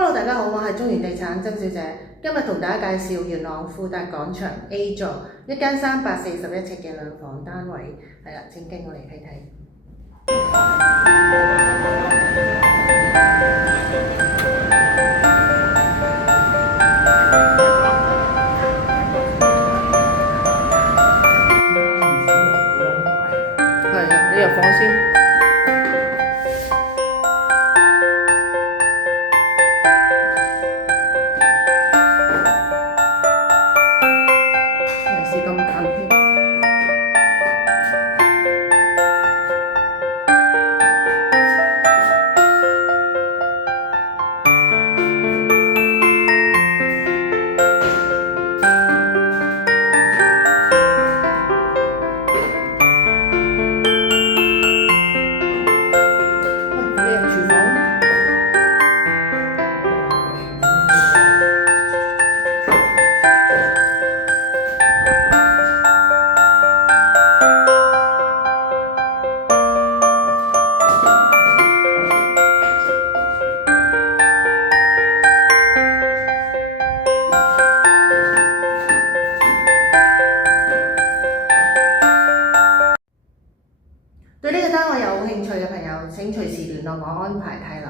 Hello，大家好，我係中原地產曾小姐，今日同大家介紹元朗富達廣場 A 座一間341尺嘅兩房單位，係啦，請跟我嚟睇睇。係啊，你入房先。是咁簡單。你入廚房。對呢個單位有興趣嘅朋友，請隨時聯絡我安排睇樓。